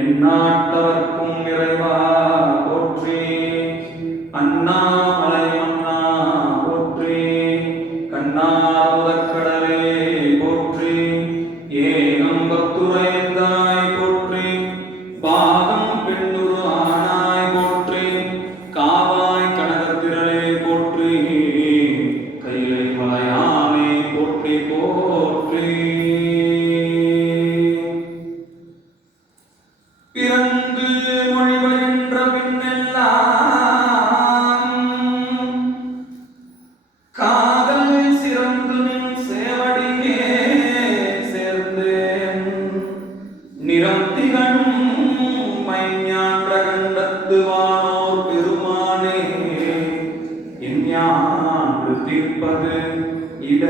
எந்நாட்டவர்க்கும் இறைவா போற்றி அண்ணாமலை அண்ணா போற்றி கண்ணாமுதக்கடலே போற்றி ஏனம் பத்துரைந்தாய் போற்றி பாதம் பெண்ணுரு ஆனாய் போற்றி காவாய் பிறந்து மொழிபெயன்ற பின்னெல்லாம் காதல் சிறந்து நின் சேவடியே சேர்ந்தேன். நிறம் திகழும் மைஞான்ற கண்டத்து வானோர் பெருமானே எஞ்ஞான்று தீர்ப்பது இட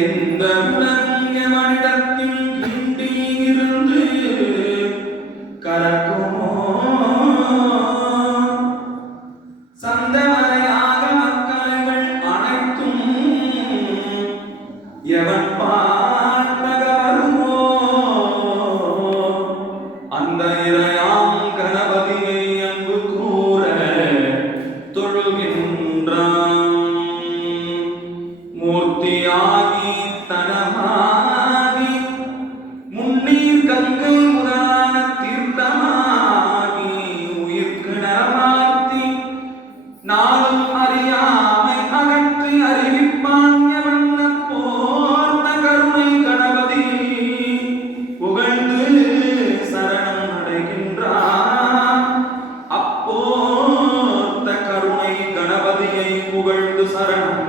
எந்த உலகம் எவனிடத்தில் இருந்து கலக்குமோ? சந்தமரையாக மக்கள்கள் அனைத்தும் எவன் பார்ப்பக அந்த இறையாம் கணபதியை அன்பு கூற தொழுகின்றான். மூர்த்தியாகி தனமாகி முன்னீர் கங்கை முதலான தீர்த்தமாகி உயிர்க்கு நரமாத்தி நாளும் அறியாமை அகற்றி அறிவிப்பான் கருணை கணபதியை புகழ்ந்து சரணம்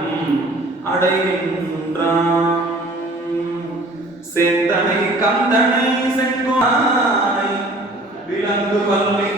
அடைகின்றான். செந்தனை கந்தனை செங்கோனை விலங்கு பல்லை